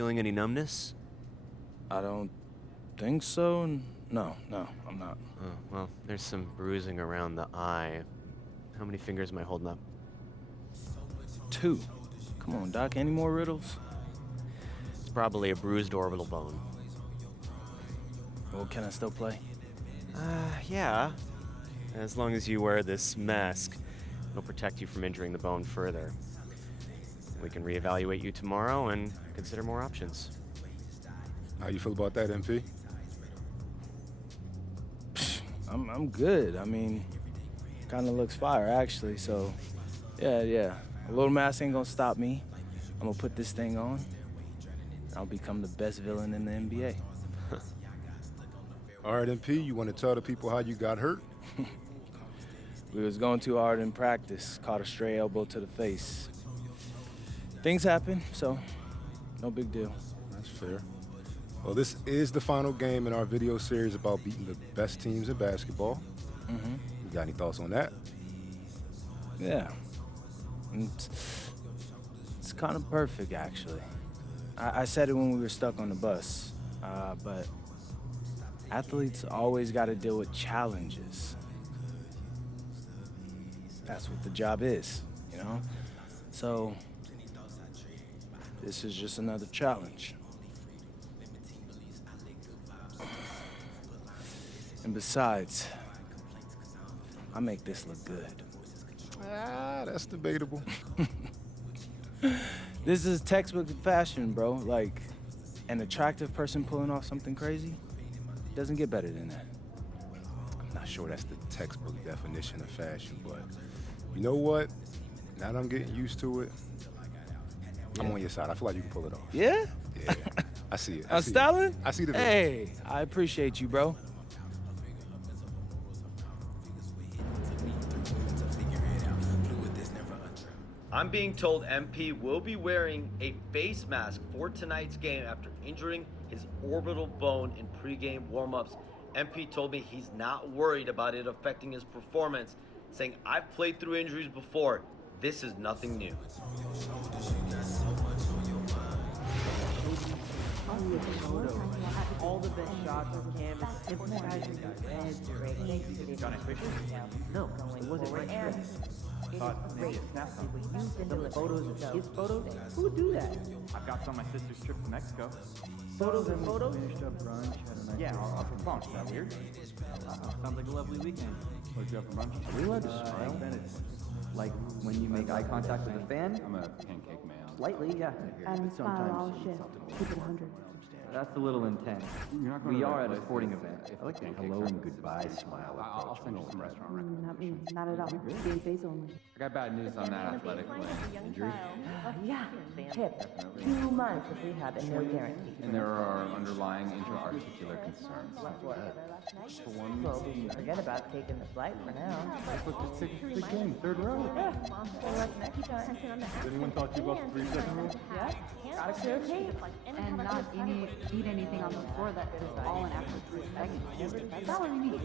feeling any numbness? I don't think so. No, I'm not. Oh, well, there's some bruising around the eye. How many fingers am I holding up? 2. Come on, Doc, any more riddles? It's probably a bruised orbital bone. Well, can I still play? Yeah. As long as you wear this mask, it'll protect you from injuring the bone further. We can reevaluate you tomorrow and consider more options. How you feel about that, MP? I'm good. I mean, kind of looks fire, actually, so yeah. A little mask ain't gonna stop me. I'm gonna put this thing on. I'll become the best villain in the NBA. All right, MP, you want to tell the people how you got hurt? We was going too hard in practice, caught a stray elbow to the face. Things happen, so no big deal. That's fair. Well, this is the final game in our video series about beating the best teams in basketball. Mm-hmm. You got any thoughts on that? Yeah. It's kind of perfect, actually. I said it when we were stuck on the bus, but athletes always got to deal with challenges. That's what the job is, you know? So, this is just another challenge. And besides, I make this look good. That's debatable. This is textbook fashion, bro. Like, an attractive person pulling off something crazy doesn't get better than that. I'm not sure that's the textbook definition of fashion, but you know what? Now that I'm getting used to it, I'm on your side. I feel like you can pull it off. Yeah? Yeah, I see it. I'm styling? I see the vision. Hey, I appreciate you, bro. I'm being told MP will be wearing a face mask for tonight's game after injuring his orbital bone in pregame warm-ups. MP told me he's not worried about it affecting his performance, saying, "I've played through injuries before. This is nothing new." All the best shots of canvas. Got any pictures? No, it wasn't right there. Thought maybe a snap some. The photos of his photos? Who would do that? I've got some on my sister's trip to Mexico. Photos and photos? Finished up brunch, had a nice yeah, off her phone. Is that weird? Sounds like a lovely weekend. What'd you have for brunch? Are you allowed to smile? Like when you make eye contact with a fan? I'm a pancake man. Slightly, yeah. And smile all shift. Keep it 100. That's a little intense. You're not going We to the are right at a place, sporting if- event. if I like the pancakes hello are- and goodbye smile I'll approach. send you some restaurant Not me. recommendations. Not at all. Being face only. I got bad news on that athletic injury. Yeah, hip. 2 months of rehab and no guarantee. And there are underlying intra-articular concerns. For one, well, we can forget about taking the flight for now. Look, just take the game, third row. Yeah, well, like next time. Did anyone talk to you about the 3-second rule? Yeah, gotta clear tape. And not eat anything on the floor that is fallen after 3 seconds. That's all we need.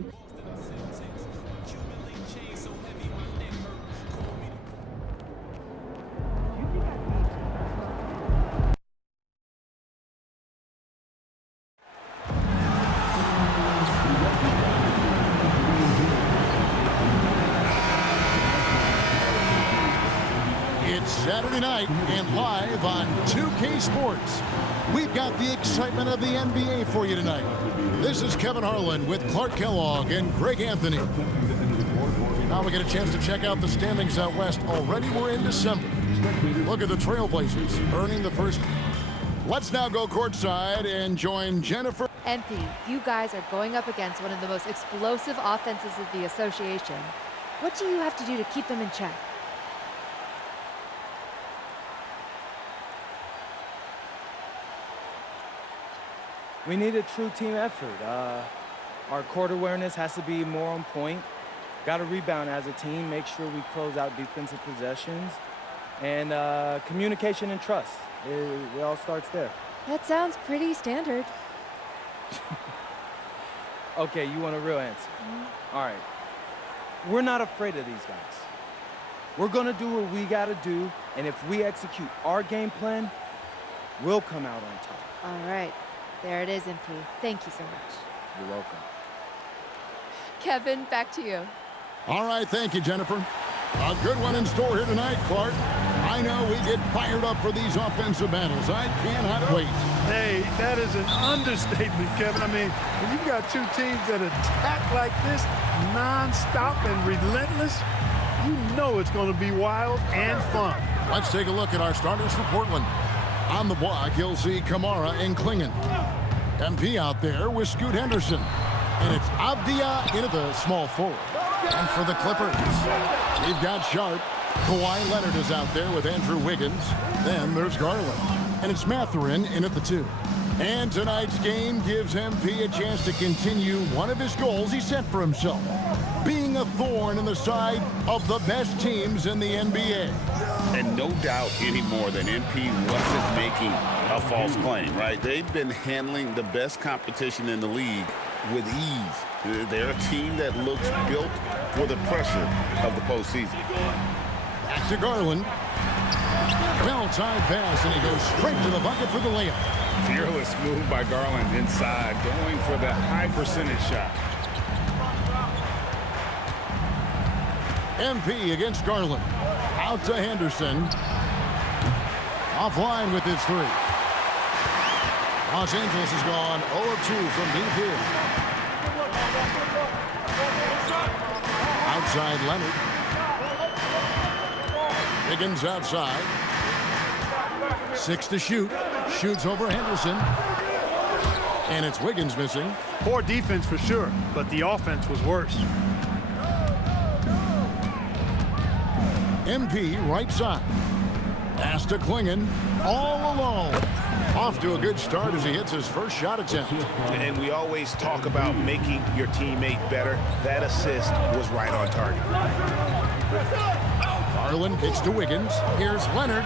It's Saturday night and live on 2K Sports. We've got the excitement of the NBA for you tonight. This is Kevin Harlan with Clark Kellogg and Greg Anthony. Now we get a chance to check out the standings out west. Already we're in December. Look at the Trailblazers earning the first. Let's now go courtside and join Jennifer. MP, you guys are going up against one of the most explosive offenses of the association. What do you have to do to keep them in check? We need a true team effort. Our court awareness has to be more on point. Got to rebound as a team, make sure we close out defensive possessions, and communication and trust. It all starts there. That sounds pretty standard. Okay, you want a real answer? All right. We're not afraid of these guys. We're going to do what we got to do, and if we execute our game plan, We'll come out on top. All right. There it is, MP. Thank you so much. You're welcome. Kevin, back to you. All right, thank you, Jennifer. A good one in store here tonight, Clark. I know we get fired up for these offensive battles. I cannot wait. Hey, that is an understatement, Kevin. I mean, when you've got two teams that attack like this, non-stop and relentless, you know it's going to be wild and fun. Let's take a look at our starters for Portland. On the block, you'll see Kamara and Klingon. MP out there with Scoot Henderson. And it's Avdia into the small forward. And for the Clippers, we've got Sharp. Kawhi Leonard is out there with Andrew Wiggins. Then there's Garland. And it's Mathurin in at the 2. And tonight's game gives MP a chance to continue one of his goals he set for himself, being a thorn in the side of the best teams in the NBA. And no doubt anymore that MP wasn't making a false claim, right? They've been handling the best competition in the league with ease. They're a team that looks built for the pressure of the postseason. Back to Garland. Well-timed pass, and he goes straight to the bucket for the layup. Fearless move by Garland inside, going for the high percentage shot. MP against Garland. Out to Henderson. Offline with his 3. Los Angeles has gone 0 of 2 from deep here. Outside Leonard. Wiggins outside. 6 to shoot. Shoots over Henderson. And it's Wiggins missing. Poor defense for sure, but the offense was worse. MP right side. Pass to Klingon. All alone. Off to a good start as he hits his first shot attempt. And we always talk about making your teammate better. That assist was right on target. Garland kicks to Wiggins. Here's Leonard.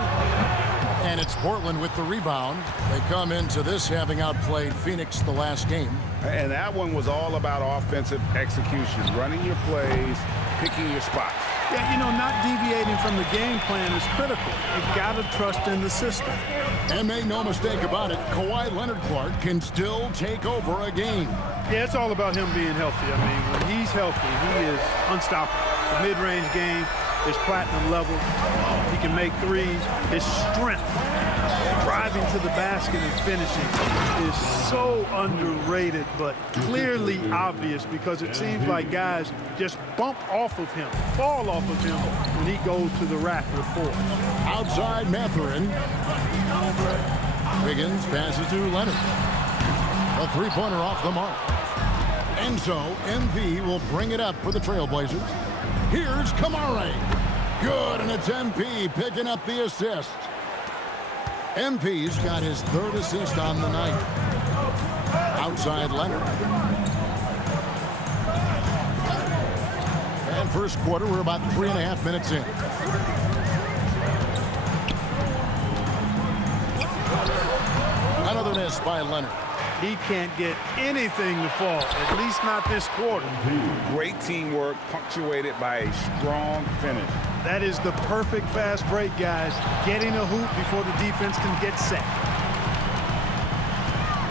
And it's Portland with the rebound. They come into this having outplayed Phoenix the last game. And that one was all about offensive execution, running your plays, picking your spots. Yeah, you know, not deviating from the game plan is critical. You got to trust in the system. And make no mistake about it, Kawhi Leonard Clark can still take over a game. Yeah, it's all about him being healthy. I mean, when he's healthy, he is unstoppable. The mid-range game is platinum level. He can make threes. His strength, driving to the basket and finishing, is so underrated, but clearly obvious because it seems like guys just bump off of him, fall off of him when he goes to the rack with 4. Outside Mathurin. Wiggins passes to Leonard. A 3-pointer off the mark. And so MP will bring it up for the Trailblazers. Here's Kamara. Good, and it's MP picking up the assist. MP's got his 3rd assist on the night. Outside Leonard. And first quarter, we're about 3.5 minutes in. Another miss by Leonard. He can't get anything to fall, at least not this quarter. Great teamwork, punctuated by a strong finish. That is the perfect fast break, guys. Getting a hoop before the defense can get set.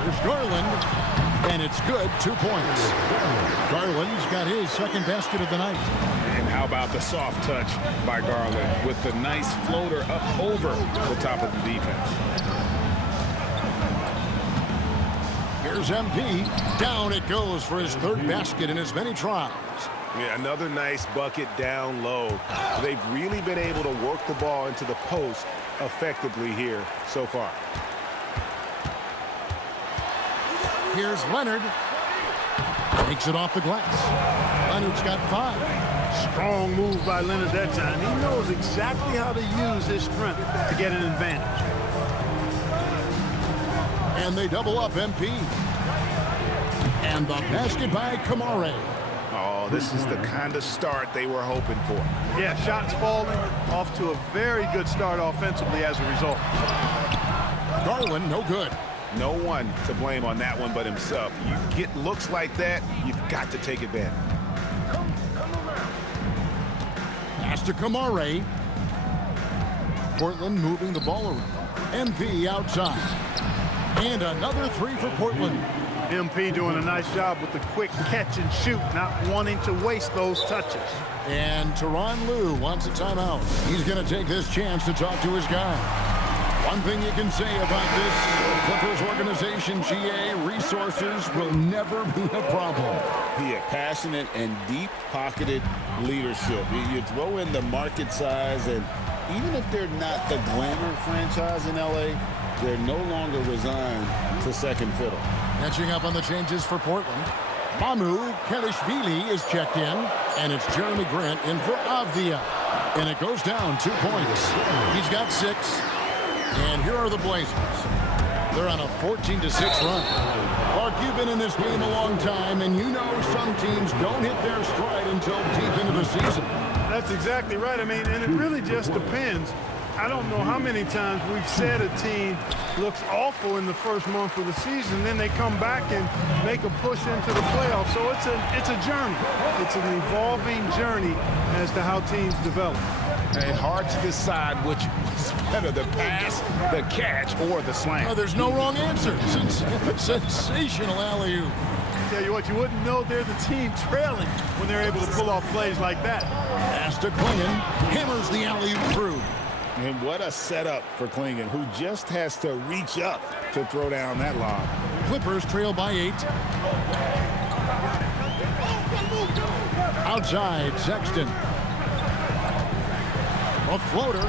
There's Garland, and it's good, 2 points. Garland's got his 2nd basket of the night. And how about the soft touch by Garland with the nice floater up over the top of the defense. Here's MP. Down it goes for his 3rd basket in as many tries. Yeah, another nice bucket down low. They've really been able to work the ball into the post effectively here so far. Here's Leonard. Takes it off the glass. Leonard's got 5. Strong move by Leonard that time. He knows exactly how to use his strength to get an advantage. And they double up MP. And the basket by Kamara. Oh, this is the kind of start they were hoping for. Yeah, shots falling, off to a very good start offensively as a result. Garland, no good. No one to blame on that one but himself. You get looks like that, you've got to take advantage. Pass to Kamara. Portland moving the ball around. MP outside. And another three for Portland. MP doing a nice job with the quick catch and shoot, not wanting to waste those touches. And Tyronn Lue wants a timeout. He's going to take this chance to talk to his guy. One thing you can say about this Clippers organization, GA, resources will never be a problem. Yeah, passionate and deep-pocketed leadership. You throw in the market size, and even if they're not the glamour franchise in LA, they're no longer resigned to second fiddle. Catching up on the changes for Portland. Mamu Kelishvili is checked in, and it's Jeremy Grant in for Avdia. And it goes down 2 points. He's got 6. And here are the Blazers. They're on a 14-6 run. Clark, you've been in this game a long time, and you know some teams don't hit their stride until deep into the season. That's exactly right. I mean, and it really just depends. I don't know how many times we've said a team looks awful in the first month of the season, then they come back and make a push into the playoffs. So it's a journey. It's an evolving journey as to how teams develop. And hard to decide which was better, the pass, the catch, or the slam. Oh, there's no wrong answer. Sensational alley-oop. Tell you what, you wouldn't know they're the team trailing when they're able to pull off plays like that. Pass to Clingan, hammers the alley-oop through. And what a setup for Clingan, who just has to reach up to throw down that lob. Clippers trail by 8. Outside, Sexton. A floater.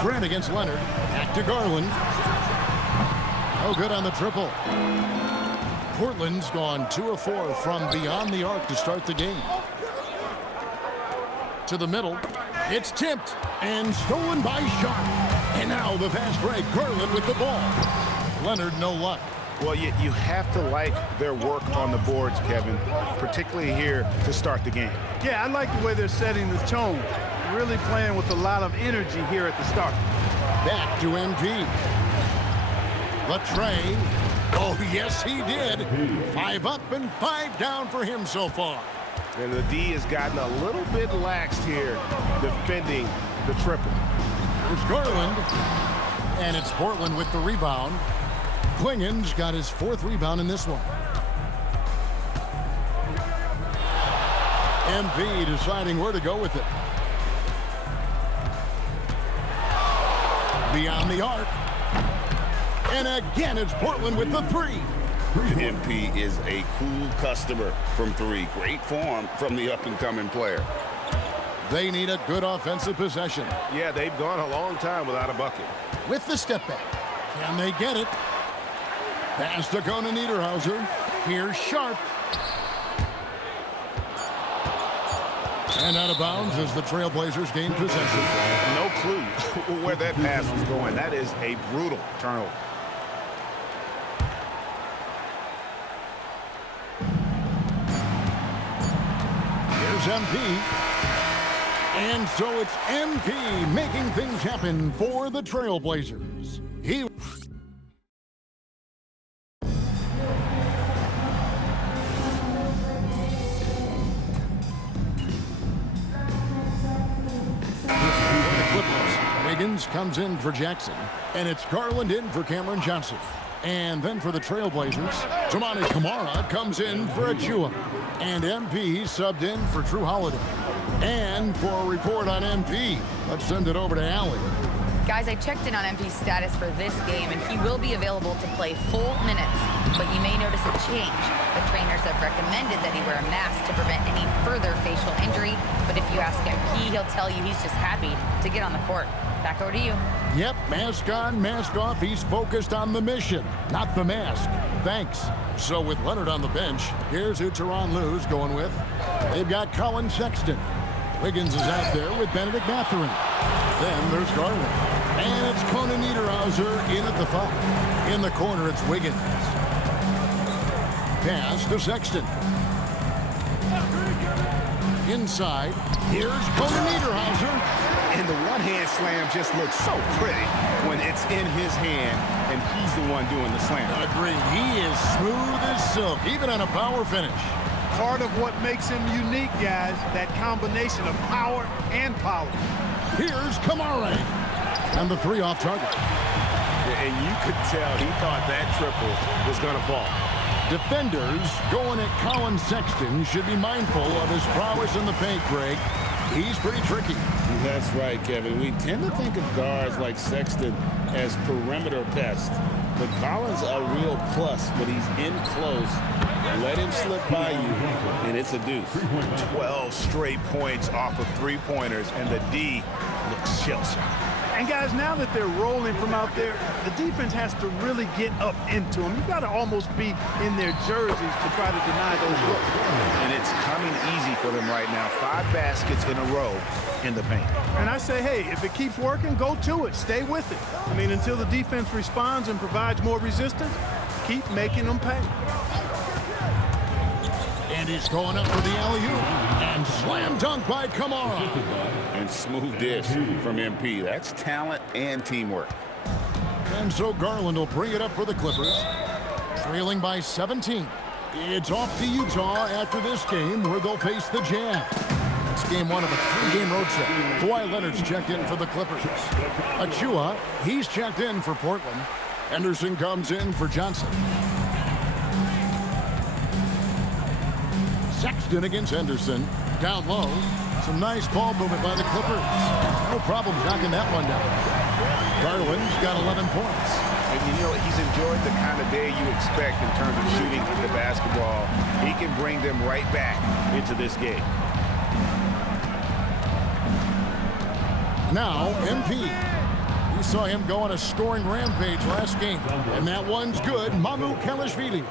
Grant against Leonard. Back to Garland. No good on the triple. Portland's gone 2 of 4 from beyond the arc to start the game. To the middle. It's tipped and stolen by Sharp. And now the fast break. Garland with the ball. Leonard, no luck. Well, you have to like their work on the boards, Kevin, particularly here to start the game. Yeah, I like the way they're setting the tone. Really playing with a lot of energy here at the start. Back to MP. Latre. Oh, yes, he did. 5 up and 5 down for him so far. And the D has gotten a little bit laxed here defending the triple. There's Garland. And it's Portland with the rebound. Clingan's got his 4th rebound in this one. MP deciding where to go with it. Beyond the arc. And again, it's Portland with the 3. MP is a cool customer from 3. Great form from the up-and-coming player. They need a good offensive possession. Yeah, they've gone a long time without a bucket. With the step back. Can they get it? Pass to Conan Niederhauser. Here's Sharp. And out of bounds as the Trailblazers gain possession. No clue where that pass was going. That is a brutal turnover. Here's MP. And so it's MP making things happen for the Trailblazers. He... Wiggins comes in for Jackson, and it's Garland in for Cameron Johnson. And then for the Trailblazers, Toumani Camara comes in for Achua. And MP subbed in for Drew Holiday. And for a report on MP, let's send it over to Allie. Guys, I checked in on MP's status for this game, and he will be available to play full minutes. But you may notice a change. The trainers have recommended that he wear a mask to prevent any further facial injury. But if you ask MP, he'll tell you he's just happy to get on the court. Back over to you. Yep, mask on, mask off. He's focused on the mission, not the mask. Thanks. So with Leonard on the bench, here's who Tyronn Lue's going with. They've got Colin Sexton. Wiggins is out there with Benedict Mathurin. Then there's Garland. And it's Conan Niederhauser in at the 5. In the corner, it's Wiggins. Pass to Sexton. Inside, here's Conan Niederhauser. And the one-hand slam just looks so pretty when it's in his hand and he's the one doing the slam. Agreed. He is smooth as silk, even on a power finish. Part of what makes him unique, guys, that combination of power and power. Here's Kamare. And the three off target. And you could tell he thought that triple was going to fall. Defenders going at Colin Sexton should be mindful of his prowess in the paint, Greg. He's pretty tricky. That's right, Kevin. We tend to think of guards like Sexton as perimeter pests, but Collins a real plus when he's in close. Let him slip by you, and it's a deuce. 12 straight points off of three-pointers, and the D looks shell-shocked. And guys, now that they're rolling from out there, the defense has to really get up into them. You've got to almost be in their jerseys to try to deny those looks. And it's coming easy for them right now. 5 baskets in a row in the paint. And I say, hey, if it keeps working, go to it. Stay with it. I mean, until the defense responds and provides more resistance, keep making them pay. And he's going up for the alley-oop. And slam dunk by Kamara. And smooth dish from MP. That's talent and teamwork. And so Garland will bring it up for the Clippers. Trailing by 17. It's off to Utah after this game where they'll face the Jazz. It's game 1 of a 3-game road set. Kawhi Leonard's checked in for the Clippers. Achua, he's checked in for Portland. Henderson comes in for Johnson. Sexton against Henderson. Down low. Some nice ball movement by the Clippers. No problem knocking that one down. Garland's got 11 points. And you know, he's enjoyed the kind of day you expect in terms of shooting the basketball. He can bring them right back into this game. Now, MP. We saw him go on a scoring rampage last game. And that one's good. Mamu Kelishvili.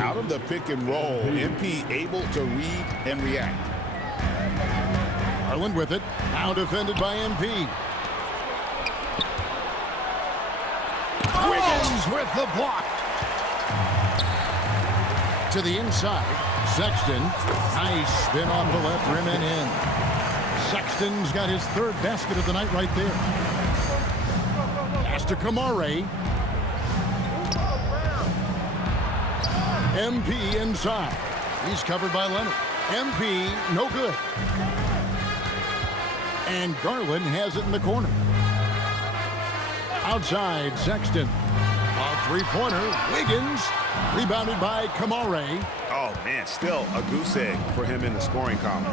Out of the pick and roll, MP able to read and react. Garland with it. Now defended by MP. Wiggins with the block. To the inside. Sexton. Nice spin off the left rim and in. Sexton's got his 3rd basket of the night right there. Pass to Kamare. MP inside. He's covered by Leonard. MP, no good. And Garland has it in the corner. Outside, Sexton. A three-pointer. Wiggins. Rebounded by Kamare. Oh, man, still a goose egg for him in the scoring column.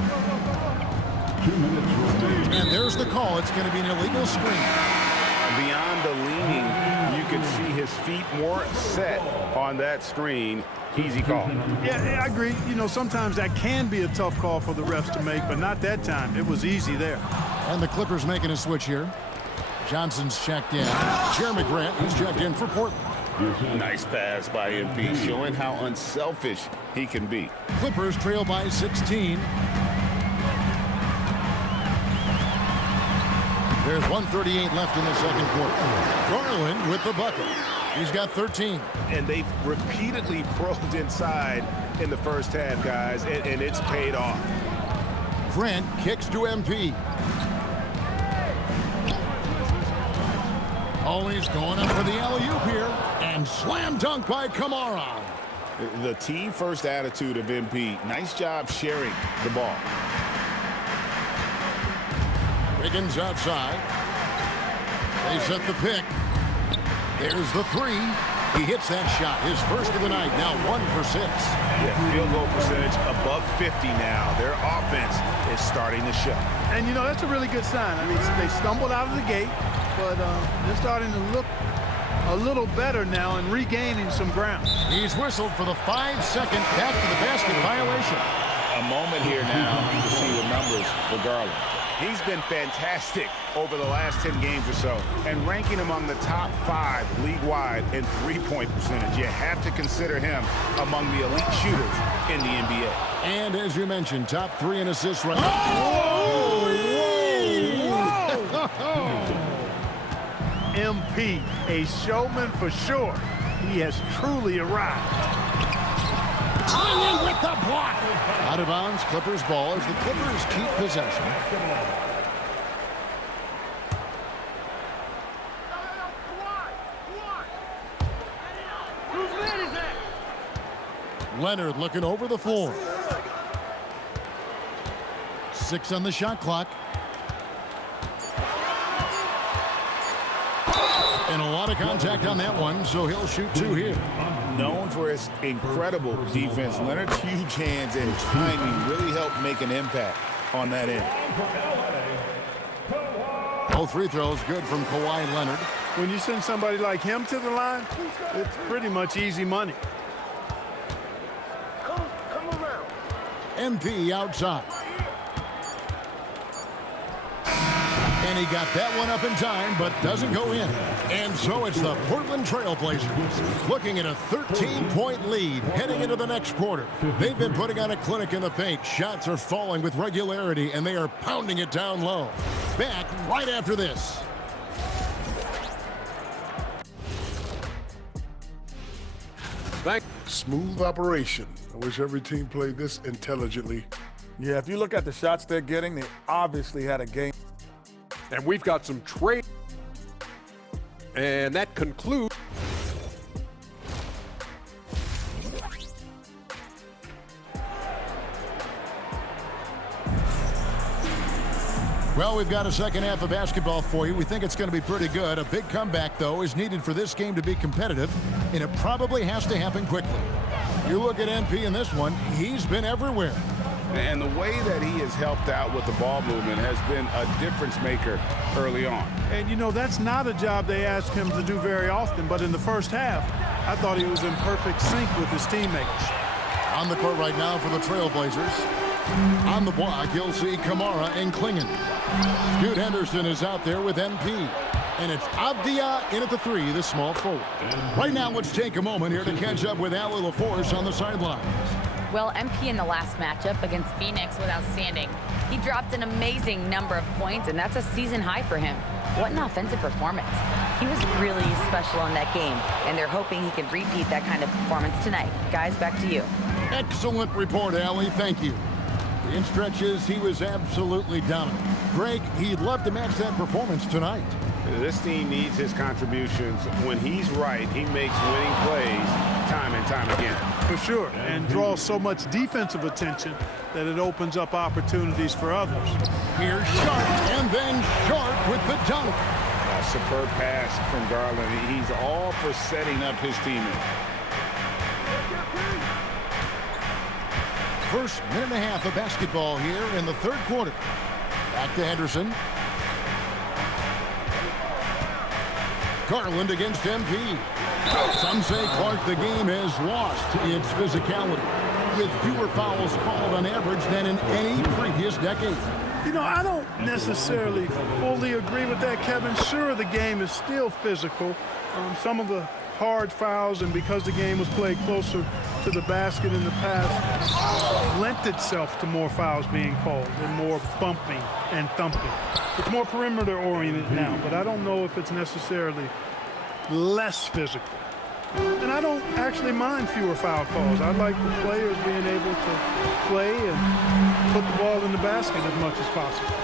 And there's the call. It's going to be an illegal screen. Beyond the leaning, you can see his feet more set on that screen. Easy call. Yeah, I agree. You know, sometimes that can be a tough call for the refs to make, but not that time. It was easy there. And the Clippers making a switch here. Johnson's checked in. Jeremy Grant, he's checked in for Portland. Nice pass by MP, showing how unselfish he can be. Clippers trail by 16. There's 1:38 left in the second quarter. Garland with the bucket. He's got 13. And they've repeatedly probed inside in the first half, guys, and it's paid off. Grant kicks to MP. Always going up for the alley-oop here. And slam dunk by Kamara. The team first attitude of MP. Nice job sharing the ball. Wiggins outside. They set the pick. There's the 3. He hits that shot, his first of the night, now 1 for 6. Yeah, field goal percentage above 50 now. Their offense is starting to show. And, you know, that's a really good sign. I mean, they stumbled out of the gate, but they're starting to look a little better now and regaining some ground. He's whistled for the 5-second back to the basket violation. A moment here now to see the numbers for Garland. He's been fantastic over the last 10 games or so and ranking among the top 5 league-wide in three-point percentage. You have to consider him among the elite shooters in the NBA. And as you mentioned, top 3 in assists right now. MP, a showman for sure. He has truly arrived. Garland with the block. Out of bounds, Clippers ball as the Clippers keep possession. Leonard looking over the floor. 6 on the shot clock. lot of contact on that one, so he'll shoot 2 here. Known for his incredible defense, Leonard's huge hands and timing really helped make an impact on that end. Both free throws good from Kawhi Leonard. When you send somebody like him to the line, it's pretty much easy money. Come around. MP outside. And he got that one up in time, but doesn't go in. And so it's the Portland Trail Blazers looking at a 13-point lead heading into the next quarter. They've been putting on a clinic in the paint. Shots are falling with regularity, and they are pounding it down low. Back right after this. Smooth operation. I wish every team played this intelligently. Yeah, if you look at the shots they're getting, they obviously had a game. And we've got some trade. And that concludes. Well, we've got a second half of basketball for you. We think it's going to be pretty good. A big comeback, though, is needed for this game to be competitive, and it probably has to happen quickly. You look at MP in this one, he's been everywhere. And the way that he has helped out with the ball movement has been a difference maker early on. And, you know, that's not a job they ask him to do very often, but in the first half, I thought he was in perfect sync with his teammates. On the court right now for the Trailblazers. On the block, you'll see Kamara and Klingon. Scoot Henderson is out there with MP. And it's Avdia in at the 3, the small forward. Right now, let's take a moment here to catch up with Allie LaForce on the sidelines. Well, MP in the last matchup against Phoenix was outstanding. He dropped an amazing number of points, and that's a season high for him. What an offensive performance. He was really special in that game, and they're hoping he can repeat that kind of performance tonight. Guys, back to you. Excellent report, Allie. Thank you. In stretches, he was absolutely dominant. Greg, he'd love to match that performance tonight. This team needs his contributions. When he's right, he makes winning plays time and time again. For sure, and draws so much defensive attention that it opens up opportunities for others. Here's Sharp, and then Sharp with the dunk. A superb pass from Garland. He's all for setting up his teammates. First minute and a half of basketball here in the third quarter. Back to Henderson. Garland against MP. Some say, Clark, the game has lost its physicality, with fewer fouls called on average than in any previous decade. You know, I don't necessarily fully agree with that, Kevin. Sure, the game is still physical. Some of the hard fouls, and because the game was played closer to the basket in the past, lent itself to more fouls being called and more bumping and thumping. It's more perimeter-oriented now, but I don't know if it's necessarily less physical. And I don't actually mind fewer foul calls. I like the players being able to play and put the ball in the basket as much as possible.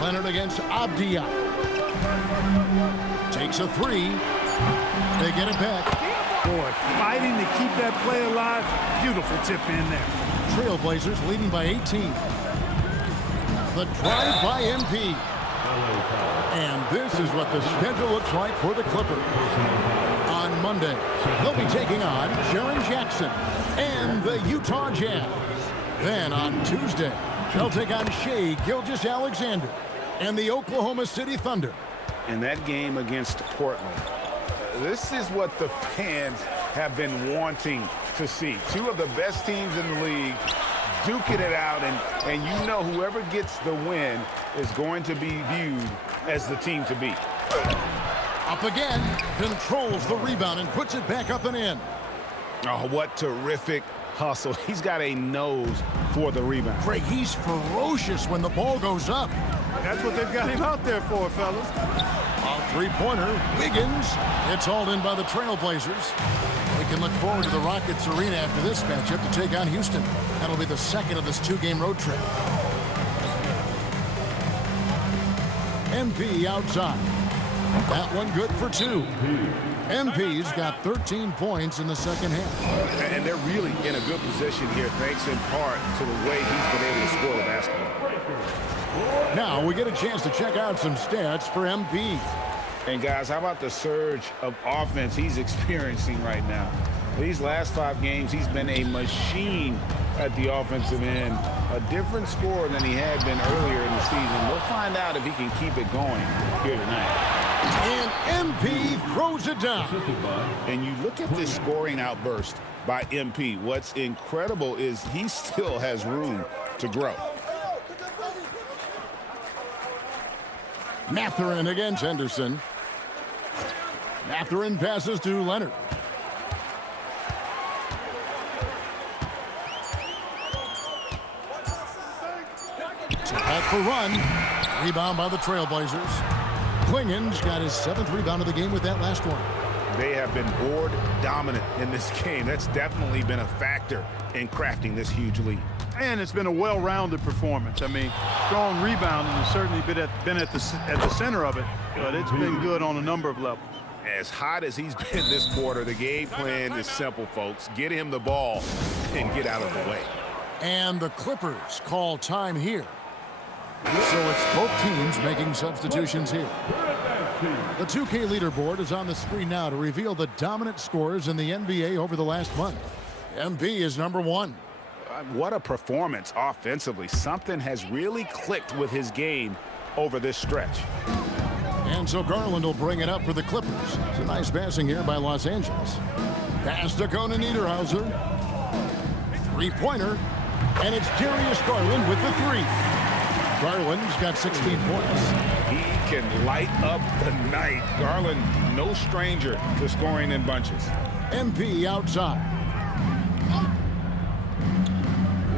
Leonard against Avdia. Takes a 3. They get it back. Boy, fighting to keep that play alive. Beautiful tip in there. Trailblazers leading by 18. The drive by MP. And this is what the schedule looks like for the Clippers. On Monday, they'll be taking on Jaren Jackson and the Utah Jazz. Then on Tuesday, they'll take on Shai Gilgeous-Alexander and the Oklahoma City Thunder. In that game against Portland, this is what the fans have been wanting to see. Two of the best teams in the league duking it out, and you know whoever gets the win is going to be viewed as the team to beat. Up again, controls the rebound and puts it back up and in. Oh, what terrific hustle. He's got a nose for the rebound. Craig, he's ferocious when the ball goes up. That's what they've got him out there for, fellas. A three-pointer, Wiggins. It's hauled in by the Trailblazers. We can look forward to the Rockets Arena after this matchup to take on Houston. That'll be the second of this two-game road trip. MP outside. That one good for 2. MP's got 13 points in the second half. And they're really in a good position here, thanks in part to the way he's been able to score the basketball. Now we get a chance to check out some stats for MP. And guys, how about the surge of offense he's experiencing right now? These last 5 games, he's been a machine at the offensive end. A different scorer than he had been earlier in the season. We'll find out if he can keep it going here tonight. And MP throws it down. And you look at this scoring outburst by MP. What's incredible is he still has room to grow. Mathurin against Henderson. Mathurin passes to Leonard. Back for run. Rebound by the Trailblazers. Klingen's got his 7th rebound of the game with that last one. They have been board dominant in this game. That's definitely been a factor in crafting this huge lead. And it's been a well-rounded performance. I mean, strong rebounding has certainly been at the center of it, but it's been good on a number of levels. As hot as he's been this quarter, the game plan is simple, folks. Get him the ball and get out of the way. And the Clippers call time here. So it's both teams making substitutions here. The 2K leaderboard is on the screen now to reveal the dominant scores in the NBA over the last month. MP is number 1. What a performance offensively. Something has really clicked with his game over this stretch. And so Garland will bring it up for the Clippers. It's a nice passing here by Los Angeles. Pass to Conan Niederhauser. 3-pointer. And it's Darius Garland with the 3. Garland's got 16 points. He can light up the night. Garland, no stranger to scoring in bunches. MP outside.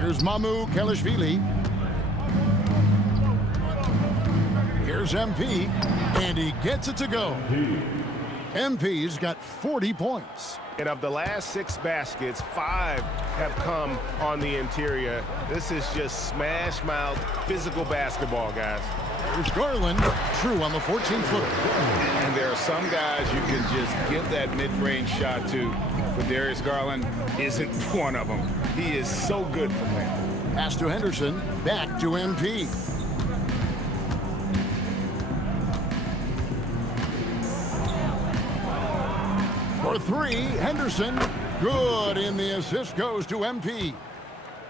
Here's Mamu Kelishvili. Here's MP, and he gets it to go. MP's got 40 points. And of the last 6 baskets, 5 have come on the interior. This is just smash-mouth physical basketball, guys. Here's Garland, true on the 14-footer. And there are some guys you can just give that mid-range shot to, but Darius Garland isn't one of them. He is so good from there. Pass to Henderson, back to MP. For 3, Henderson. Good, and the assist goes to MP.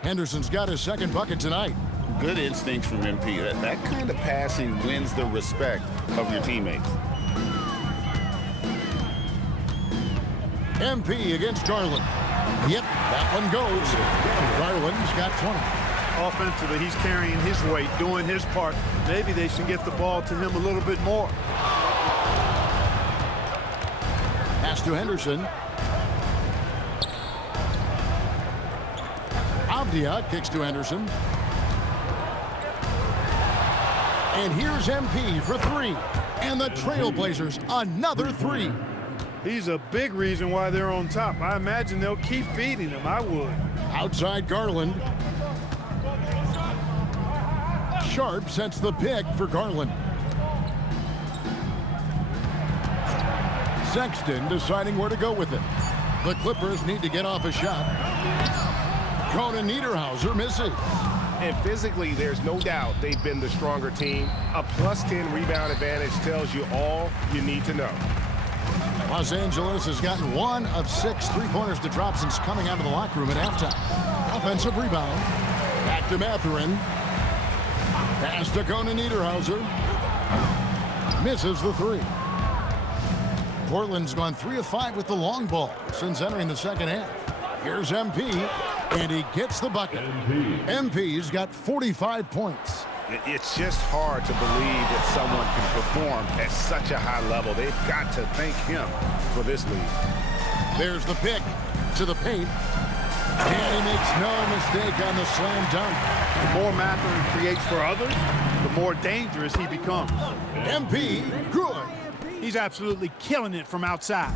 Henderson's got his 2nd bucket tonight. Good instincts from MP. That kind of passing wins the respect of your teammates. MP against Garland. Yep, that one goes. Garland's got 20. Offensively, he's carrying his weight, doing his part. Maybe they should get the ball to him a little bit more. Pass to Henderson. Avdia kicks to Henderson. And here's MP for 3. And the Trailblazers, another 3. He's a big reason why they're on top. I imagine they'll keep feeding him. I would. Outside Garland. Sharp sets the pick for Garland. Sexton deciding where to go with it. The Clippers need to get off a shot. Conan Niederhauser misses. And physically, there's no doubt they've been the stronger team. A +10 rebound advantage tells you all you need to know. Los Angeles has gotten 1 of 6 3-pointers to drop since coming out of the locker room at halftime. Offensive rebound. Back to Mathurin. Pass to Conan Niederhauser. Misses the 3. Portland's gone 3 of 5 with the long ball since entering the second half. Here's MP, and he gets the bucket. MP's got 45 points. It's just hard to believe that someone can perform at such a high level. They've got to thank him for this lead. There's the pick to the paint. And he makes no mistake on the slam dunk. The more Mathurin creates for others, the more dangerous he becomes. MP, good. He's absolutely killing it from outside.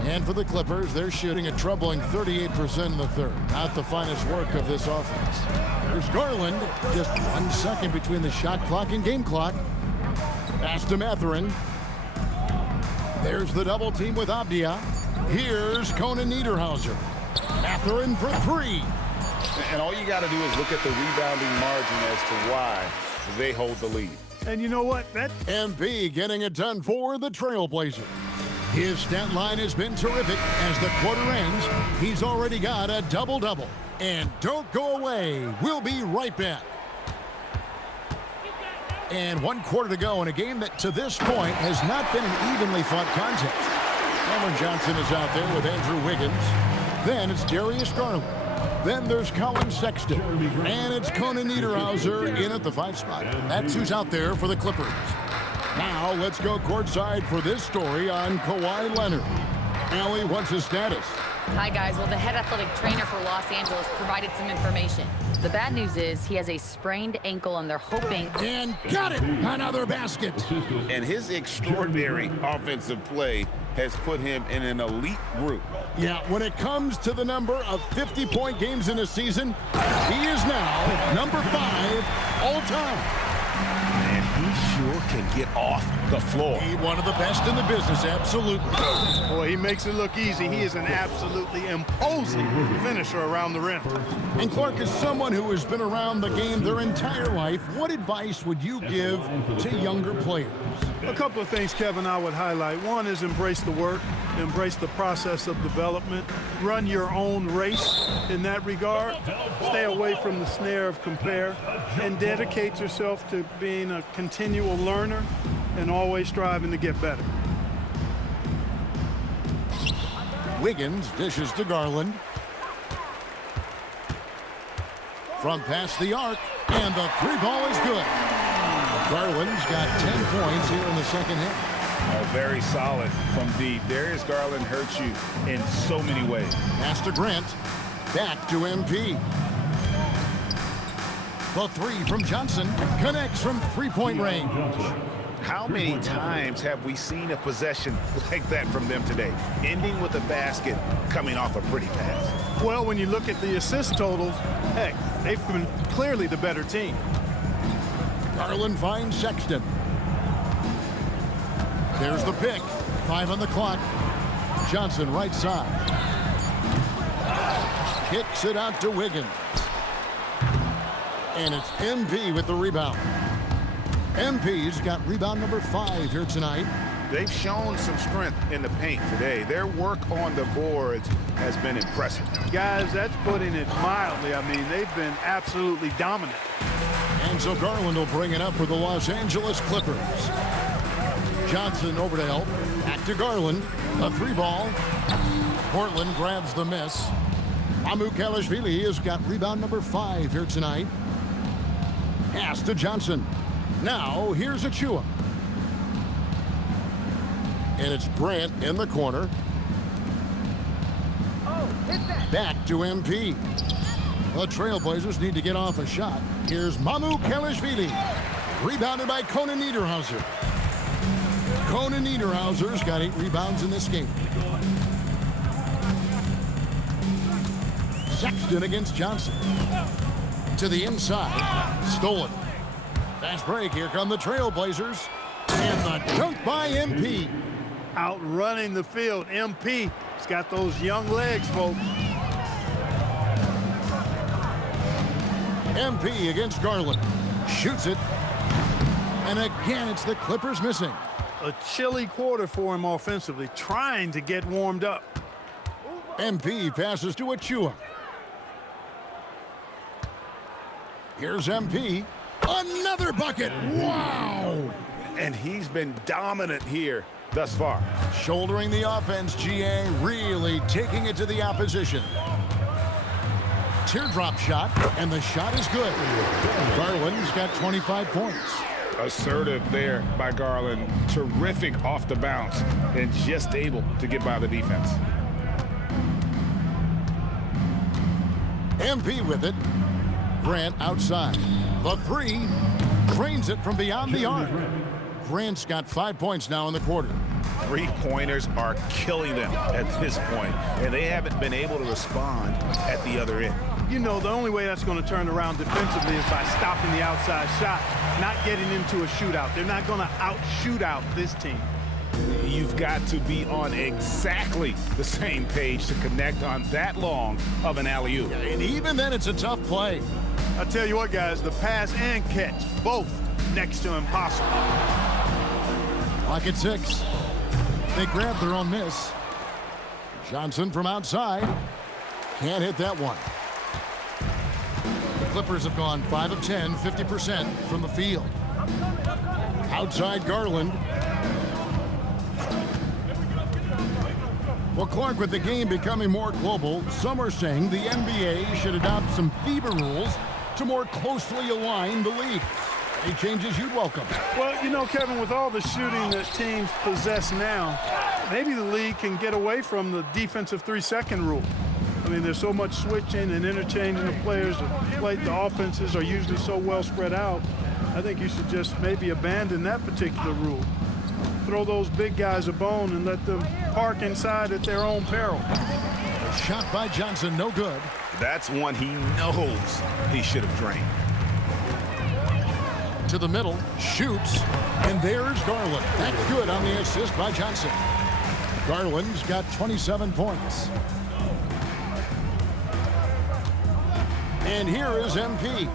And for the Clippers, they're shooting a troubling 38% in the third. Not the finest work of this offense. Here's Garland. Just 1 second between the shot clock and game clock. Pass to Mathurin. There's the double team with Abdia. Here's Conan Niederhauser. Mathurin for three. And all you got to do is look at the rebounding margin as to why they hold the lead. And you know what? MP getting it done for the Trailblazers. His stat line has been terrific. As the quarter ends, he's already got a double-double. And don't go away. We'll be right back. And 1 quarter to go in a game that to this point has not been an evenly fought contest. Cameron Johnson is out there with Andrew Wiggins. Then it's Darius Garland. Then there's Colin Sexton. And it's Conan Niederhauser in at the 5 spot. That's who's out there for the Clippers. Now let's go courtside for this story on Kawhi Leonard. Allie, what's his status? Hi, guys. Well, the head athletic trainer for Los Angeles provided some information. The bad news is he has a sprained ankle, and they're hoping... And got it! Another basket! And his extraordinary offensive play has put him in an elite group. Yeah, when it comes to the number of 50-point games in a season, he is now number 5 all time. And he sure can get off the floor. He's one of the best in the business, absolutely. Boy, he makes it look easy. He is an absolutely imposing finisher around the rim. And Clark, as someone who has been around the game their entire life, what advice would you give to younger players? A couple of things, Kevin, I would highlight. One is embrace the work, embrace the process of development, run your own race in that regard, stay away from the snare of compare, and dedicate yourself to being a continual learner and always striving to get better. Wiggins dishes to Garland. From past the arc, and the 3 ball is good. Garland's got 10 points here in the second half. Oh, very solid from deep. Darius Garland hurts you in so many ways. Pass to Grant. Back to MP. The 3 from Johnson connects from 3-point range. How many times have we seen a possession like that from them today, ending with a basket coming off a pretty pass? Well, when you look at the assist totals, heck, they've been clearly the better team. Garland finds Sexton. There's the pick. 5 on the clock. Johnson right side. Kicks it out to Wiggins. And it's MP with the rebound. MP's got rebound number 5 here tonight. They've shown some strength in the paint today. Their work on the boards has been impressive. Guys, that's putting it mildly. I mean, they've been absolutely dominant. And so Garland will bring it up for the Los Angeles Clippers. Johnson over to help. Back to Garland. A 3 ball. Portland grabs the miss. Mamukelashvili has got rebound number 5 here tonight. Pass to Johnson. Now, here's Achua. And it's Grant in the corner. Back to MP. The Trailblazers need to get off a shot. Here's Mamukelashvili. Rebounded by Conan Niederhauser. Conan Niederhauser's got 8 rebounds in this game. Sexton against Johnson. To the inside. Stolen. Fast break. Here come the Trailblazers. And the dunk by MP. Outrunning the field. MP. He's got those young legs, folks. MP against Garland. Shoots it. And again, it's the Clippers missing. A chilly quarter for him offensively, trying to get warmed up. MP passes to Achua. Here's MP. Another bucket. Wow. And he's been dominant here thus far. Shouldering the offense, GA, really taking it to the opposition. Teardrop shot, and the shot is good. Garland's got 25 points. Assertive there by Garland. Terrific off the bounce and just able to get by the defense. MP with it. Grant outside. The 3 drains it from beyond the arc. Grant's got 5 points now in the quarter. 3-pointers are killing them at this point, and they haven't been able to respond at the other end. You know, the only way that's going to turn around defensively is by stopping the outside shot, not getting into a shootout. They're not going to out-shootout this team. You've got to be on exactly the same page to connect on that long of an alley-oop. And even then, it's a tough play. I tell you what, guys, the pass and catch, both next to impossible. Clock at 6. They grab their own miss. Johnson from outside. Can't hit that one. The Clippers have gone 5 of 10, 50% from the field. Outside Garland. Well, Clark, with the game becoming more global, some are saying the NBA should adopt some FIBA rules to more closely align the league. Any changes you'd welcome? Well, you know, Kevin, with all the shooting that teams possess now, maybe the league can get away from the defensive 3-second rule. I mean, there's so much switching and interchanging of players. The offenses are usually so well spread out. I think you should just maybe abandon that particular rule. Throw those big guys a bone and let them park inside at their own peril. A shot by Johnson, no good. That's one he knows he should have drained. To the middle, shoots, and there's Garland. That's good on the assist by Johnson. Garland's got 27 points. And here is MP.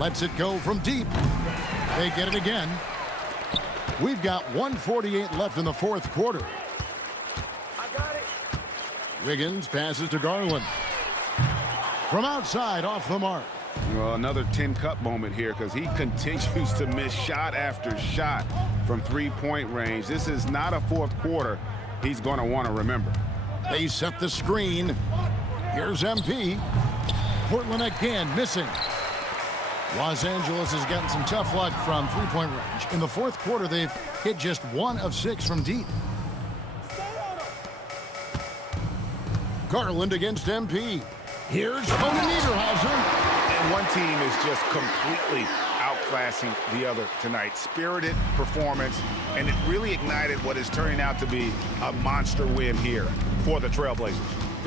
Lets it go from deep. They get it again. We've got 1:48 left in the fourth quarter. Wiggins passes to Garland. From outside, off the mark. Well, another 10-cup moment here because he continues to miss shot after shot from three-point range. This is not a fourth quarter he's going to want to remember. They set the screen. Here's MP. Portland again missing. Los Angeles has gotten some tough luck from three-point range. In the fourth quarter, they've hit just 1 of 6 from deep. Garland against MP. Here's Oden Niederhauser. And one team is just completely outclassing the other tonight. Spirited performance, and it really ignited what is turning out to be a monster win here for the Trailblazers.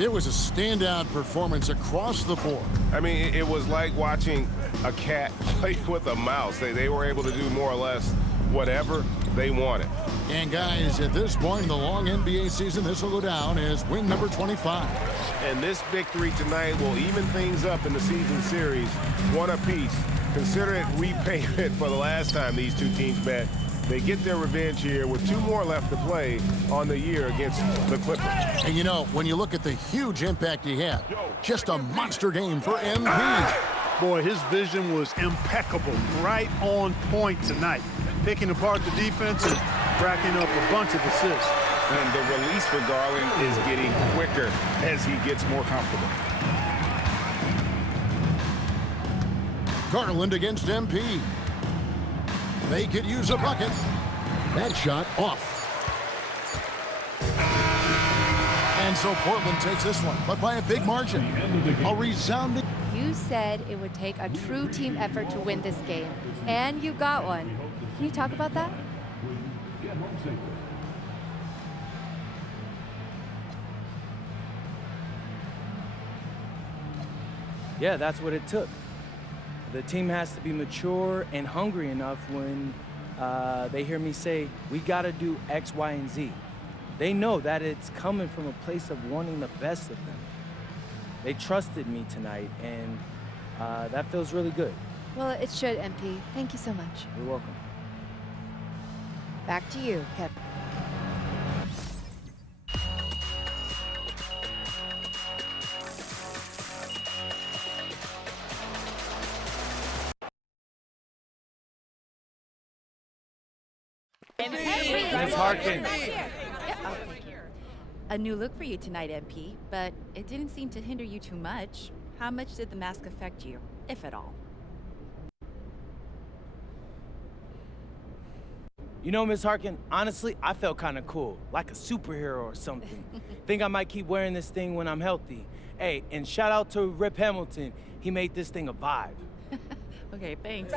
It was a standout performance across the board. I mean, it was like watching a cat play with a mouse. They were able to do more or less whatever they wanted. And guys, at this point in the long NBA season, this will go down as win number 25. And this victory tonight will even things up in the season series, one apiece. Consider it repayment for the last time these two teams met. They get their revenge here with 2 more left to play on the year against the Clippers. And you know, when you look at the huge impact he had, just a monster game for MP. Boy, his vision was impeccable, right on point tonight. Picking apart the defense and racking up a bunch of assists. And the release for Garland is getting quicker as he gets more comfortable. Garland against MP. They could use a bucket. That shot off. And so Portland takes this one, but by a big margin. A resounding. You said it would take a true team effort to win this game, and you got one. Can you talk about that? Yeah, that's what it took. The team has to be mature and hungry enough when they hear me say, we got to do X, Y, and Z. They know that it's coming from a place of wanting the best of them. They trusted me tonight, and that feels really good. Well, it should, MP. Thank you so much. You're welcome. Back to you, Kevin. Ms. Harkin. A new look for you tonight, MP, but it didn't seem to hinder you too much. How much did the mask affect you, if at all? You know, Ms. Harkin, honestly, I felt kind of cool, like a superhero or something. Think I might keep wearing this thing when I'm healthy. Hey, and shout out to Rip Hamilton. He made this thing a vibe. Okay, thanks.